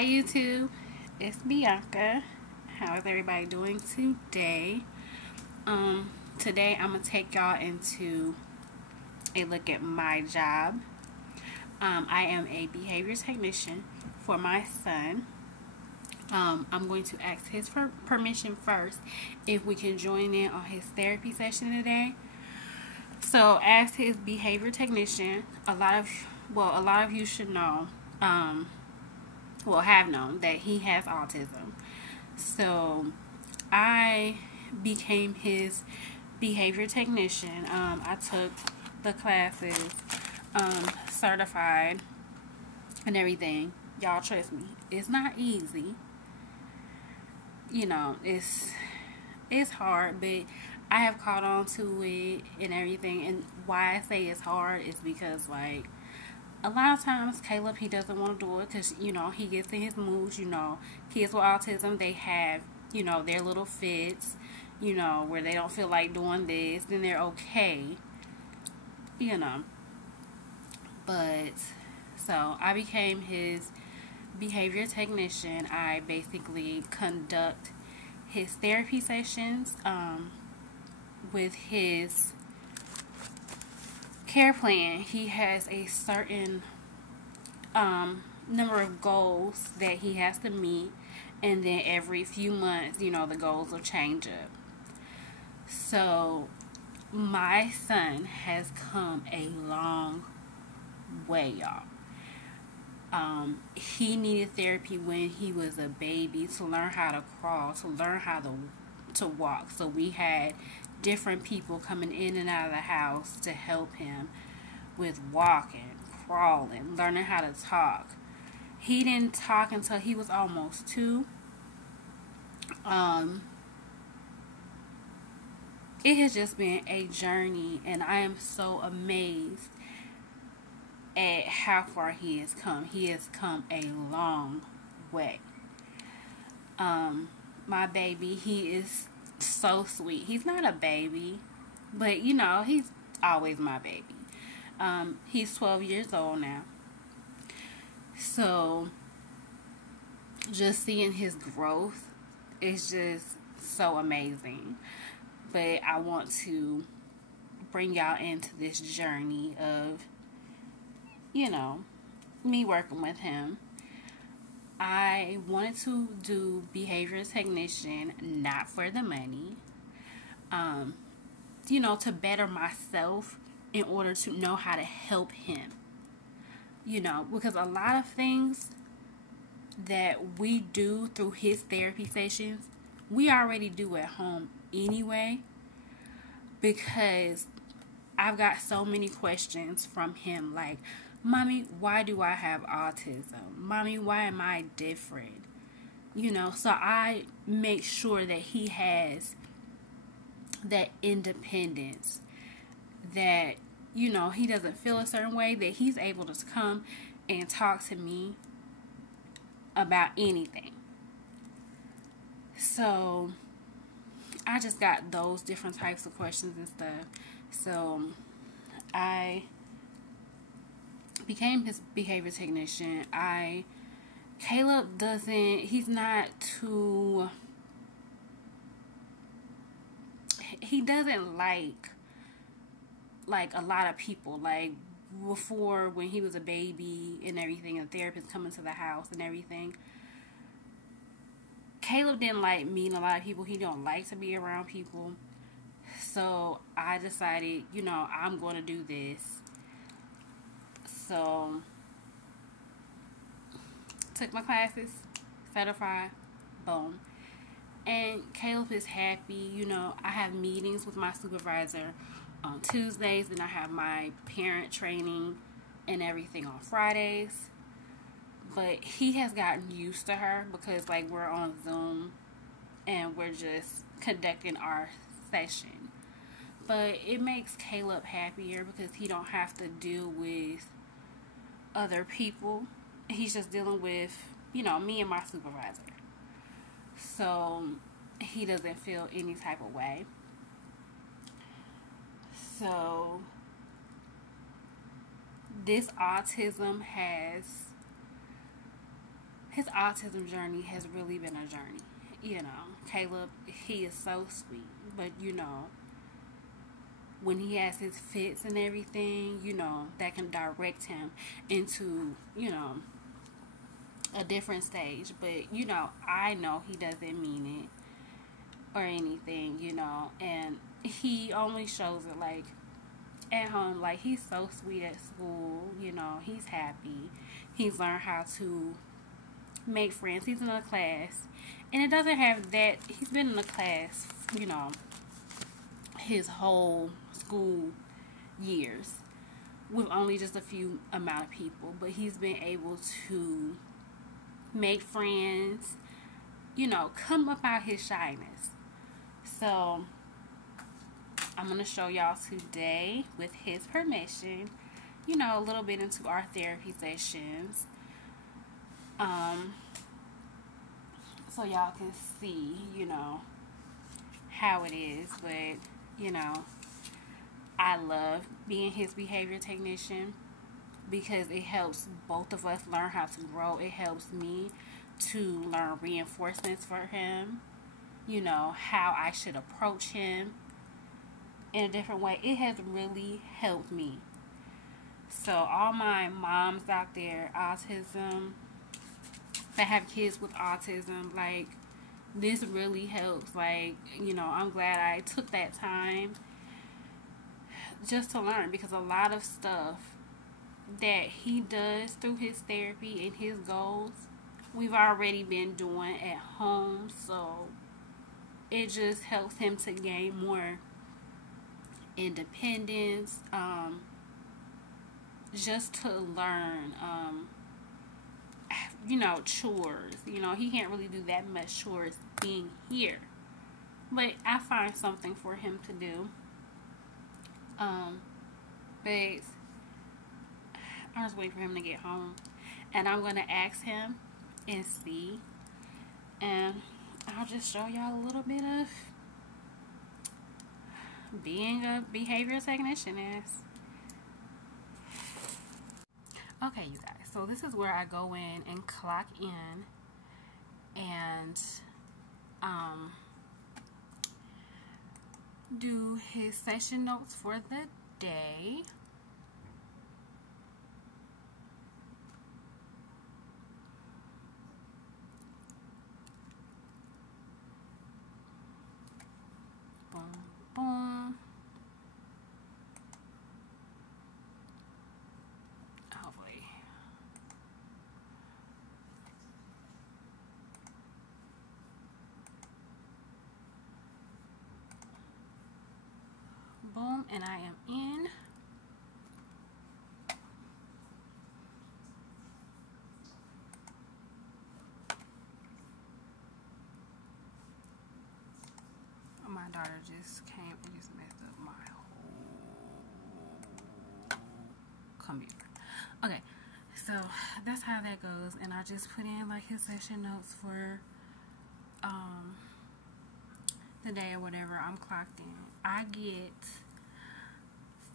Hi YouTube, it's Bianca. How is everybody doing today? Today I'm gonna take y'all into a look at my job. I am a behavior technician for my son. I'm going to ask his permission first if we can join in on his therapy session today. So, as his behavior technician, a lot of you should know, have known that he has autism. So I became his behavior technician. I took the classes, certified and everything. Y'all trust me, it's not easy. It's hard, but I have caught on to it and everything. And why I say it's hard is because, like, a lot of times Caleb, he doesn't want to do it because, he gets in his moods. Kids with autism, they have, their little fits, where they don't feel like doing this, then they're okay, you know. But, so I became his behavior technician. I basically conduct his therapy sessions with his care plan. He has a certain number of goals that he has to meet, and then every few months, the goals will change up. So my son has come a long way, y'all. He needed therapy when he was a baby to learn how to crawl, to learn how to walk. So we had different people coming in and out of the house to help him with walking, crawling, learning how to talk. He didn't talk until he was almost 2. It has just been a journey, and I am so amazed at how far he has come. He has come a long way. My baby, he is so sweet. He's not a baby, but he's always my baby. He's 12 years old now. So just seeing his growth is just so amazing. But I want to bring y'all into this journey of, me working with him. I wanted to do behavior technician not for the money, to better myself in order to know how to help him. Because a lot of things that we do through his therapy sessions, we already do at home anyway, because I've got so many questions from him, like, Mommy, why do I have autism? Mommy, why am I different? So I make sure that he has that independence, that, he doesn't feel a certain way, that he's able to come and talk to me about anything. So I just got those different types of questions and stuff. So I became his behavior technician. Caleb he's not too, he doesn't like a lot of people. Like, before, when he was a baby and everything, and therapists coming to the house and everything, Caleb didn't like meeting a lot of people. He don't like to be around people. So I decided, I'm going to do this. So took my classes, certified, boom. And Caleb is happy. I have meetings with my supervisor on Tuesdays, and I have my parent training and everything on Fridays. But he has gotten used to her because, like, we're on Zoom and we're just conducting our session. But it makes Caleb happier because he don't have to deal with other people. He's just dealing with, me and my supervisor. So he doesn't feel any type of way. So this autism has his autism journey has really been a journey. Caleb, he is so sweet, but when he has his fits and everything, that can direct him into, a different stage. But, I know he doesn't mean it or anything, and he only shows it like at home. Like, he's so sweet at school, he's happy. He's learned how to make friends. He's in a class, and it doesn't have that. He's been in a class, his whole school years with only just a few amount of people, but he's been able to make friends, come up out his shyness. So I'm going to show y'all today, with his permission, a little bit into our therapy sessions. So y'all can see, how it is. But, I love being his behavior technician because it helps both of us learn how to grow. It helps me to learn reinforcements for him, how I should approach him in a different way. It has really helped me. So all my moms out there, autism, that have kids with autism, like, this really helps. Like, I'm glad I took that time just to learn, because a lot of stuff that he does through his therapy and his goals, we've already been doing at home. So it just helps him to gain more independence, just to learn, chores. He can't really do that much chores being here, but I find something for him to do. But I'm just waiting for him to get home, and I'm gonna ask him and see, and I'll just show y'all a little bit of being a behavioral technician is. Okay, you guys, so this is where I go in and clock in and do his session notes for the day. Boom, boom. Hopefully. Boom, and I am in. My daughter just came and just messed up my whole computer. Okay, so that's how that goes, and I just put in like his session notes for the day or whatever I'm clocked in. I get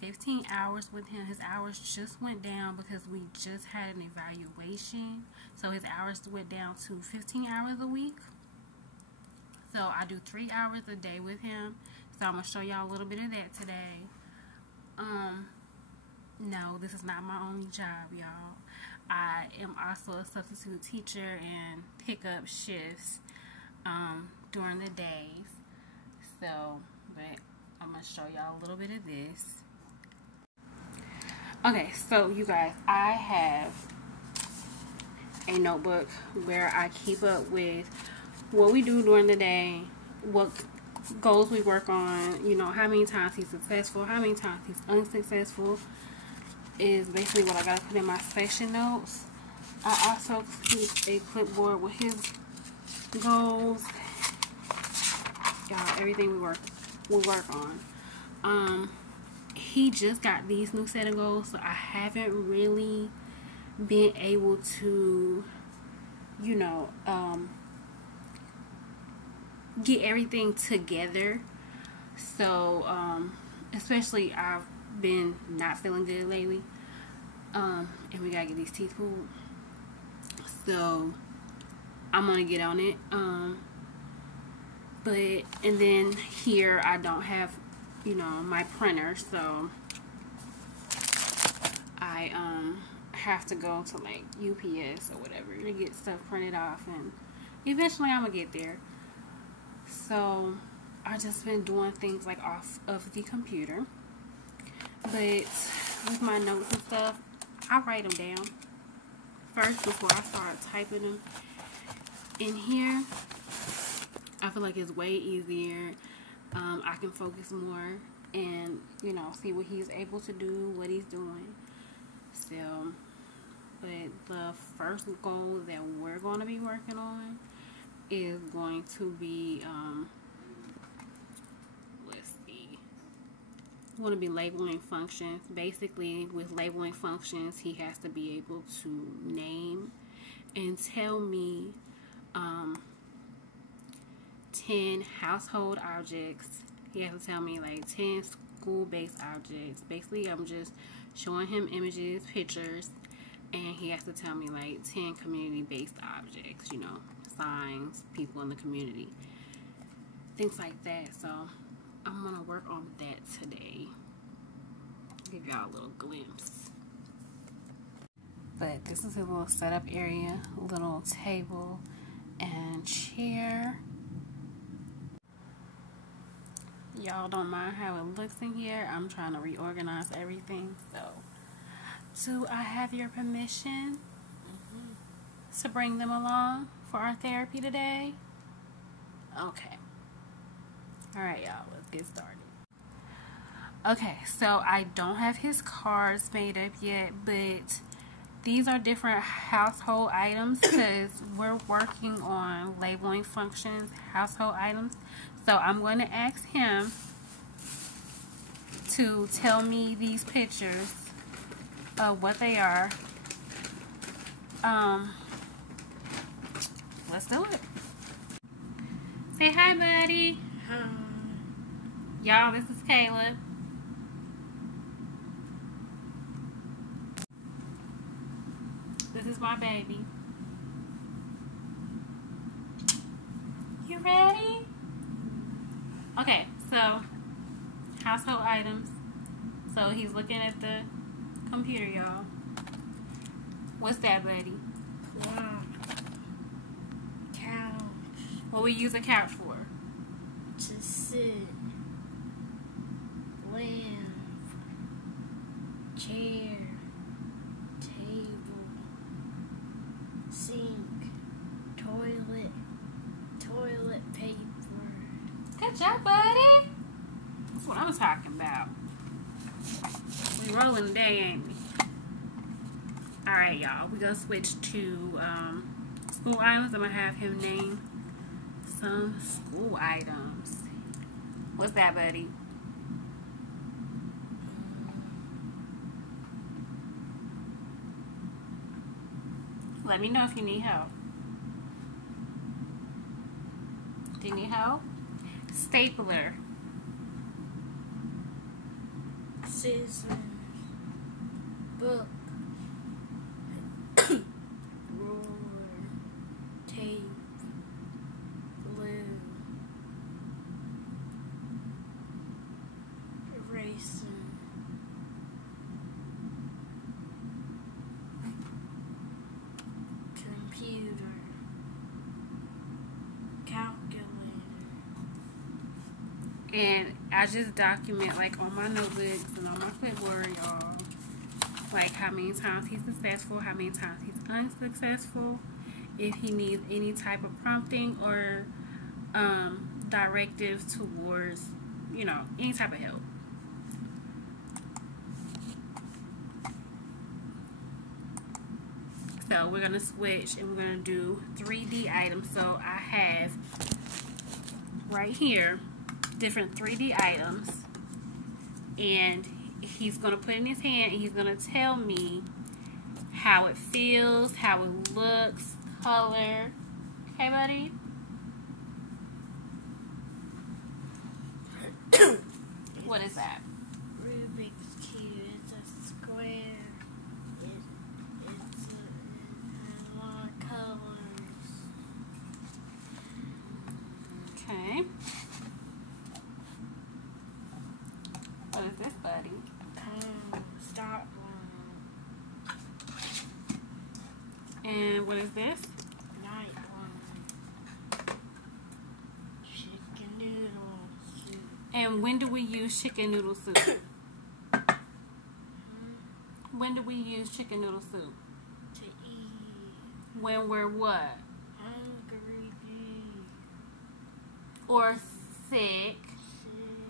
15 hours with him. His hours just went down because we just had an evaluation, so his hours went down to 15 hours a week. So I do 3 hours a day with him. So I'm going to show y'all a little bit of that today. No, this is not my only job, y'all. I am also a substitute teacher and pick up shifts during the days. So, but I'm going to show y'all a little bit of this. Okay, so you guys, I have a notebook where I keep up with what we do during the day, what goals we work on, how many times he's successful, how many times he's unsuccessful, is basically what I gotta put in my session notes. I also keep a clipboard with his goals, y'all, everything we work on. He just got these new set of goals, so I haven't really been able to, get everything together. So, especially I've been not feeling good lately. And we gotta get these teeth pulled. So, I'm gonna get on it. And then here I don't have, you know, my printer, so I have to go to like UPS or whatever to get stuff printed off, and eventually I'm gonna get there. So I just been doing things like off of the computer, but with my notes and stuff, I write them down first before I start typing them in here. I feel like it's way easier. I can focus more and, you know, see what he's able to do, what he's doing. So, but the first goal that we're going to be working on is going to be, let's see, going to be labeling functions. Basically, with labeling functions, he has to be able to name and tell me 10 household objects. He has to tell me like 10 school-based objects. Basically, I'm just showing him images, pictures, and he has to tell me like 10 community-based objects, you know, signs, people in the community, things like that. So I'm gonna work on that today. Give y'all a little glimpse. But this is a little setup area, little table and chair. Y'all don't mind how it looks in here. I'm trying to reorganize everything. So, do I have your permission to bring them along for our therapy today? Okay. Alright, y'all. Let's get started. Okay, so I don't have his cards made up yet, but these are different household items because we're working on labeling functions, household items. So I'm going to ask him to tell me these pictures of what they are. Let's do it. Say hi, buddy. Hi. Y'all, this is Caleb. This is my baby. You ready? Okay, so household items. So he's looking at the computer, y'all. What's that, buddy? Couch. What we use a couch for? To sit. Lamp. Chair. Table. Sink. Toilet. Toilet paper. Good job, buddy. That's what I'm talking about. We rolling today, ain't we? Alright, y'all. We're going to switch to school items. I'm going to have him name some school items. What's that, buddy? Let me know if you need help. Do you need help? Stapler. Scissors. Book. Ruler. Tape. Glue. Eraser. Computer. Calculator. And I just document, like, on my notebooks and on my clipboard, y'all, like, how many times he's successful, how many times he's unsuccessful, if he needs any type of prompting or directives towards, you know, any type of help. So we're going to switch and we're going to do 3D items. So I have right here different 3D items, and he's going to put it in his hand and he's going to tell me how it feels, how it looks, color. Okay, buddy? What is that? Rubik's Cube. It's a square. It has a lot of colors. And what is this? Night one. Chicken noodle soup. And when do we use chicken noodle soup? When do we use chicken noodle soup? To eat. When we're what? Hungry. Or sick.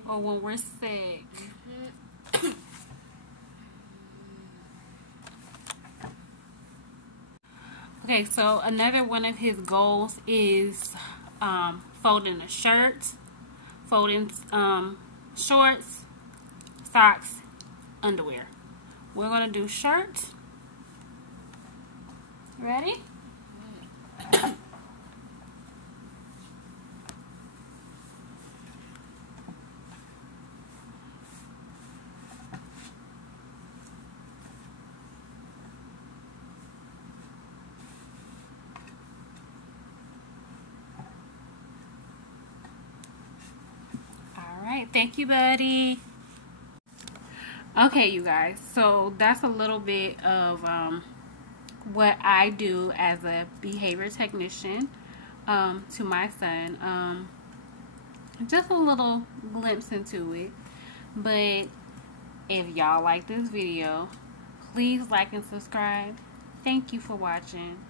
Or when we're sick. Okay, so another one of his goals is folding a shirt, folding shorts, socks, underwear. We're going to do shirt. Ready? Alright, thank you, buddy. Okay, you guys, so that's a little bit of what I do as a behavior technician to my son. Just a little glimpse into it. But if y'all like this video, please like and subscribe. Thank you for watching.